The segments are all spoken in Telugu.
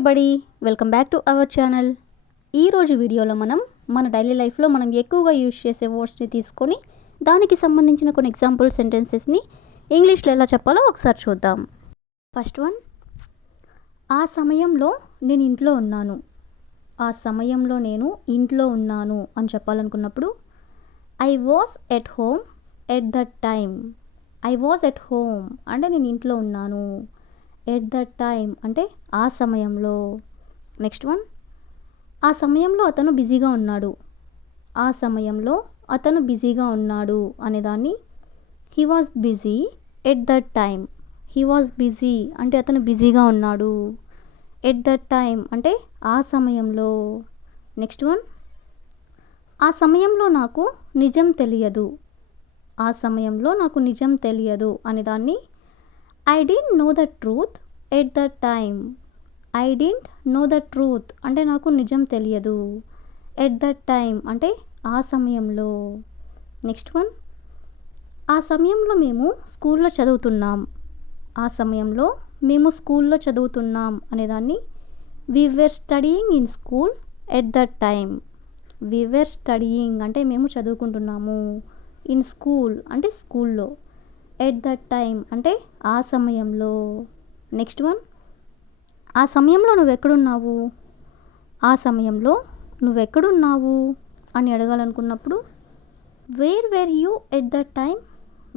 Everybody, welcome back to our channel. ఈరోజు వీడియోలో మన డైలీ లైఫ్లో మనం ఎక్కువగా యూజ్ చేసే వర్డ్స్ని తీసుకొని దానికి సంబంధించిన కొన్ని ఎగ్జాంపుల్ సెంటెన్సెస్ని ఇంగ్లీష్లో ఎలా చెప్పాలో ఒకసారి చూద్దాం. ఫస్ట్ వన్, ఆ సమయంలో నేను ఇంట్లో ఉన్నాను. ఆ సమయంలో నేను ఇంట్లో ఉన్నాను అని చెప్పాలనుకున్నప్పుడు I was at home at that time. I was at home అంటే నేను ఇంట్లో ఉన్నాను. ఎట్ దట్ టైమ్ అంటే ఆ సమయంలో. నెక్స్ట్ వన్, ఆ సమయంలో అతను బిజీగా ఉన్నాడు. ఆ సమయంలో అతను బిజీగా ఉన్నాడు అనేదాన్ని he was busy at that time. He was busy అంటే అతను బిజీగా ఉన్నాడు. ఎట్ దట్ టైమ్ అంటే ఆ సమయంలో. నెక్స్ట్ వన్, ఆ సమయంలో నాకు నిజం తెలియదు. ఆ సమయంలో నాకు నిజం తెలియదు అనేదాన్ని I didn't know the truth at the time. I didn't know the truth అంటే నాకు నిజం తెలియదు. ఎట్ ద టైమ్ అంటే ఆ సమయంలో. నెక్స్ట్ వన్, ఆ సమయంలో మేము స్కూల్లో చదువుతున్నాం. ఆ సమయంలో మేము స్కూల్లో చదువుతున్నాం అనేదాన్ని we were studying in school at the time. We were studying అంటే మేము చదువుకుంటున్నాము. ఇన్ స్కూల్ అంటే స్కూల్లో. ఎట్ ద టైమ్ అంటే ఆ సమయంలో. నెక్స్ట్ వన్, ఆ సమయంలో నువ్వెక్కడున్నావు. ఆ సమయంలో నువ్వెక్కడున్నావు అని అడగాలనుకున్నప్పుడు where were you at the time.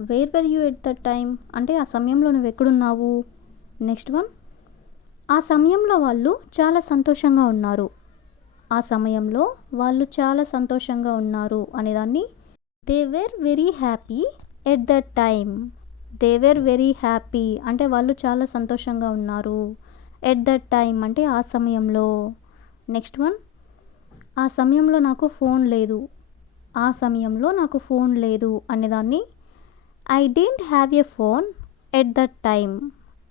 Where were you at the time అంటే ఆ సమయంలో నువ్వెక్కడున్నావు. నెక్స్ట్ వన్, ఆ సమయంలో వాళ్ళు చాలా సంతోషంగా ఉన్నారు. ఆ సమయంలో వాళ్ళు చాలా సంతోషంగా ఉన్నారు అనేదాన్ని they were very happy at that time. They were very happy అంటే వాళ్ళు చాలా సంతోషంగా ఉన్నారు. ఎట్ దట్ టైమ్ అంటే ఆ సమయంలో. నెక్స్ట్ వన్, ఆ సమయంలో నాకు ఫోన్ లేదు. ఆ సమయంలో నాకు ఫోన్ లేదు అనేదాన్ని I didn't have a phone at that time.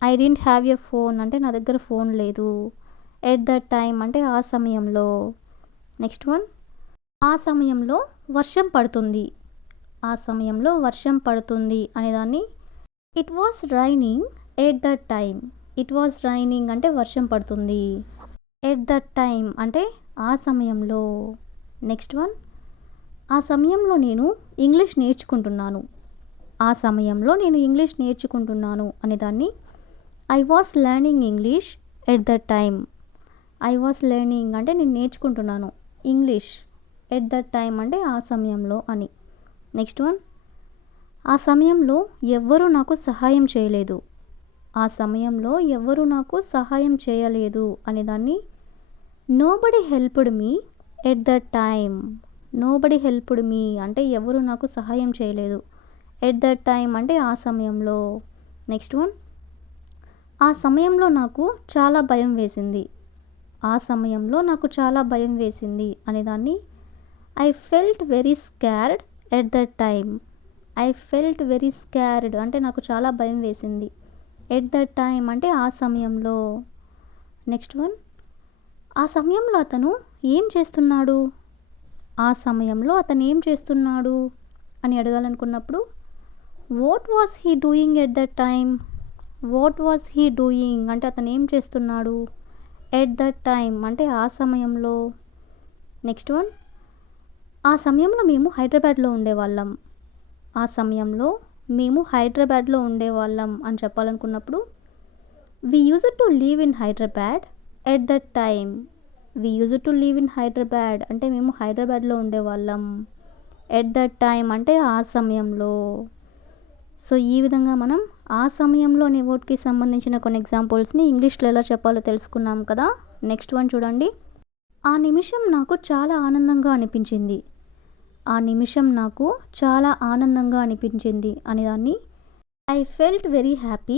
I didn't have a phone అంటే నా దగ్గర ఫోన్ లేదు. ఎట్ దట్ టైమ్ అంటే ఆ సమయంలో. నెక్స్ట్ వన్, ఆ సమయంలో వర్షం పడుతుంది. ఆ సమయంలో వర్షం పడుతుంది అనేదాన్ని it was raining at that time. It was raining అంటే వర్షం పడుతుంది. ఎట్ దట్ టైమ్ అంటే ఆ సమయంలో. నెక్స్ట్ వన్, ఆ సమయంలో నేను ఇంగ్లీష్ నేర్చుకుంటున్నాను. ఆ సమయంలో నేను ఇంగ్లీష్ నేర్చుకుంటున్నాను అనేదాన్ని I was learning English at that time. I was learning అంటే నేను నేర్చుకుంటున్నాను ఇంగ్లీష్. ఎట్ దట్ టైమ్ అంటే ఆ సమయంలో అని. నెక్స్ట్ వన్, ఆ సమయంలో ఎవ్వరూ నాకు సహాయం చేయలేదు. ఆ సమయంలో ఎవ్వరూ నాకు సహాయం చేయలేదు అనేదాన్ని nobody helped me at that time. Nobody helped me అంటే ఎవరు నాకు సహాయం చేయలేదు. ఎట్ దట్ టైమ్ అంటే ఆ సమయంలో. నెక్స్ట్ వన్, ఆ సమయంలో నాకు చాలా భయం వేసింది. ఆ సమయంలో నాకు చాలా భయం వేసింది అనేదాన్ని I felt very scared at that time. I felt very scared అంటే నాకు చాలా భయం వేసింది. ఎట్ దట్ టైమ్ అంటే ఆ సమయంలో. నెక్స్ట్ వన్, ఆ సమయంలో అతను ఏం చేస్తున్నాడు. ఆ సమయంలో అతను ఏం చేస్తున్నాడు అని అడగాలనుకున్నప్పుడు what was he doing at that time. What was he doing అంటే అతను ఏం చేస్తున్నాడు. ఎట్ దట్ టైమ్ అంటే ఆ సమయంలో. నెక్స్ట్ వన్, ఆ సమయంలో మేము హైదరాబాద్లో ఉండేవాళ్ళం. ఆ సమయంలో మేము హైదరాబాద్లో ఉండేవాళ్ళం అని చెప్పాలనుకున్నప్పుడు we used to live in Hyderabad at that time. We used to live in Hyderabad అంటే మేము హైదరాబాద్లో ఉండేవాళ్ళం. ఎట్ దట్ టైమ్ అంటే ఆ సమయంలో. సో ఈ విధంగా మనం ఆ సమయంలో అనే వర్డ్కి సంబంధించిన కొన్ని ఎగ్జాంపుల్స్ని ఇంగ్లీష్లో ఎలా చెప్పాలో తెలుసుకున్నాం కదా. నెక్స్ట్ వన్ చూడండి. ఆ నిమిషం నాకు చాలా ఆనందంగా అనిపించింది. ఆ నిమిషం నాకు చాలా ఆనందంగా అనిపించింది అనేదాన్ని I felt very happy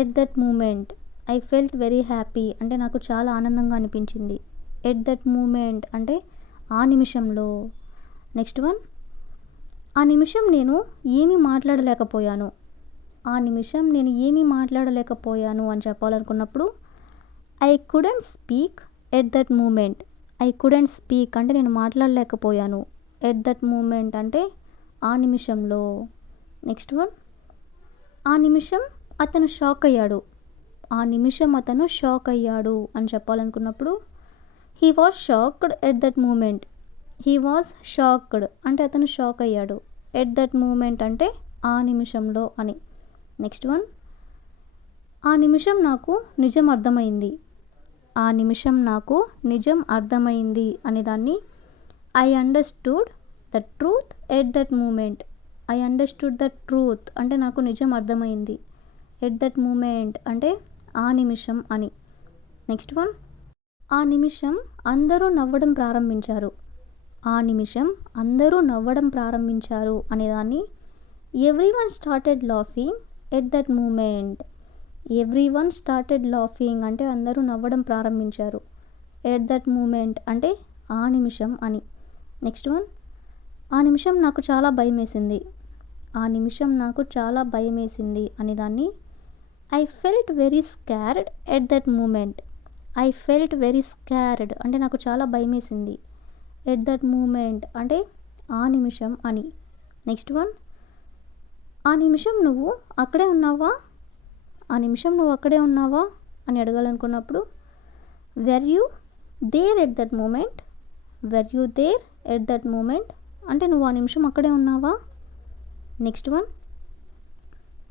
at that moment. I felt very happy అంటే నాకు చాలా ఆనందంగా అనిపించింది. ఎట్ దట్ మూమెంట్ అంటే ఆ నిమిషంలో. నెక్స్ట్ వన్, ఆ నిమిషం నేను ఏమీ మాట్లాడలేకపోయాను. ఆ నిమిషం నేను ఏమీ మాట్లాడలేకపోయాను అని చెప్పాలనుకున్నప్పుడు I couldn't speak at that moment. I couldn't speak అంటే నేను మాట్లాడలేకపోయాను. ఎట్ దట్ మూమెంట్ అంటే ఆ నిమిషంలో. నెక్స్ట్ వన్, ఆ నిమిషం అతను షాక్ అయ్యాడు. ఆ నిమిషం అతను షాక్ అయ్యాడు అని చెప్పాలనుకున్నప్పుడు he was shocked at that moment. He was shocked అంటే అతను షాక్ అయ్యాడు. ఎట్ దట్ మూమెంట్ అంటే ఆ నిమిషంలో అని. నెక్స్ట్ వన్, ఆ నిమిషం నాకు నిజం అర్థమైంది. ఆ నిమిషం నాకు నిజం అర్థమైంది అనే దాన్ని I understood the truth at that moment. I understood the truth అంటే నాకు నిజం అర్థమైంది. ఎట్ దట్ మూమెంట్ అంటే ఆ నిమిషం అని. నెక్స్ట్ వన్, ఆ నిమిషం అందరూ నవ్వడం ప్రారంభించారు. ఆ నిమిషం అందరూ నవ్వడం ప్రారంభించారు అనేదాన్ని everyone started laughing at that moment. Everyone started laughing అంటే అందరూ నవ్వడం ప్రారంభించారు. ఎట్ దట్ మూమెంట్ అంటే ఆ నిమిషం అని. నెక్స్ట్ వన్, ఆ నిమిషం నాకు చాలా భయం వేసింది. ఆ నిమిషం నాకు చాలా భయం వేసింది అనేదాన్ని I felt very scared at that moment. I felt very scared అంటే నాకు చాలా భయం వేసింది. ఎట్ దట్ మూమెంట్ అంటే ఆ నిమిషం అని. నెక్స్ట్ వన్, ఆ నిమిషం నువ్వు అక్కడే ఉన్నావా. ఆ నిమిషం నువ్వు అక్కడే ఉన్నావా అని అడగాలనుకున్నప్పుడు were you there at that moment. Were you there at that moment అంటే నువ్వు ఆ నిమిషం అక్కడే ఉన్నావా. నెక్స్ట్ వన్,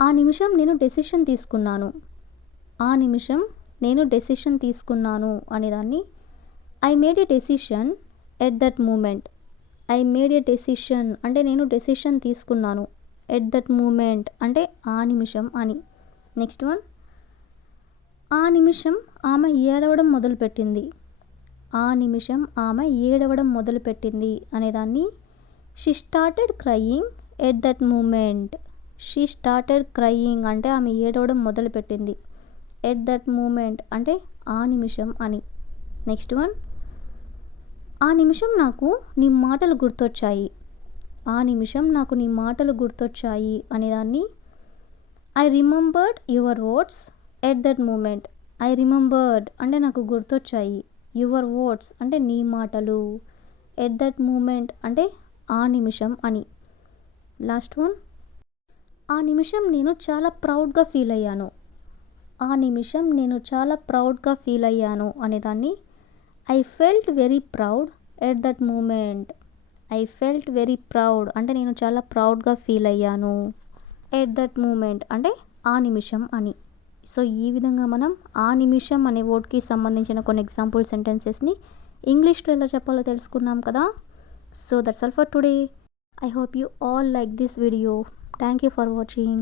ఆ నిమిషం నేను డెసిషన్ తీసుకున్నాను. ఆ నిమిషం నేను డెసిషన్ తీసుకున్నాను అనేదాన్ని I made a decision at that moment. I made a decision అంటే నేను డెసిషన్ తీసుకున్నాను. ఎట్ దట్ మూమెంట్ అంటే ఆ నిమిషం అని. నెక్స్ట్ వన్, ఆ నిమిషం ఆమె ఏడవడం మొదలుపెట్టింది. ఆ నిమిషం ఆమె ఏడవడం మొదలుపెట్టింది అనేదాన్ని she started crying at that moment. She started crying అంటే ఆమె ఏడవడం మొదలుపెట్టింది. ఎట్ దట్ మూమెంట్ అంటే ఆ నిమిషం అని. నెక్స్ట్ వన్, ఆ నిమిషం నాకు నీ మాటలు గుర్తొచ్చాయి. ఆ నిమిషం నాకు నీ మాటలు గుర్తొచ్చాయి అనేదాన్ని I remembered your words at that moment. I remembered అంటే నాకు గుర్తొచ్చాయి. యువర్ వర్డ్స్ అంటే నీ మాటలు. ఎట్ దట్ మూమెంట్ అంటే ఆ నిమిషం అని. లాస్ట్ వన్, ఆ నిమిషం నేను చాలా ప్రౌడ్గా ఫీల్ అయ్యాను. ఆ నిమిషం నేను చాలా ప్రౌడ్గా ఫీల్ అయ్యాను అనేదాన్ని I felt very proud at that moment. I felt very proud అంటే నేను చాలా ప్రౌడ్గా ఫీల్ అయ్యాను. ఎట్ దట్ మూమెంట్ అంటే ఆ నిమిషం అని. సో ఈ విధంగా మనం ఆ నిమిషం అనే వర్డ్కి సంబంధించిన కొన్ని ఎగ్జాంపుల్ సెంటెన్సెస్ని ఇంగ్లీష్లో ఎలా చెప్పాలో తెలుసుకున్నాం కదా. So that's all for today. I hope you all like this video. Thank you for watching.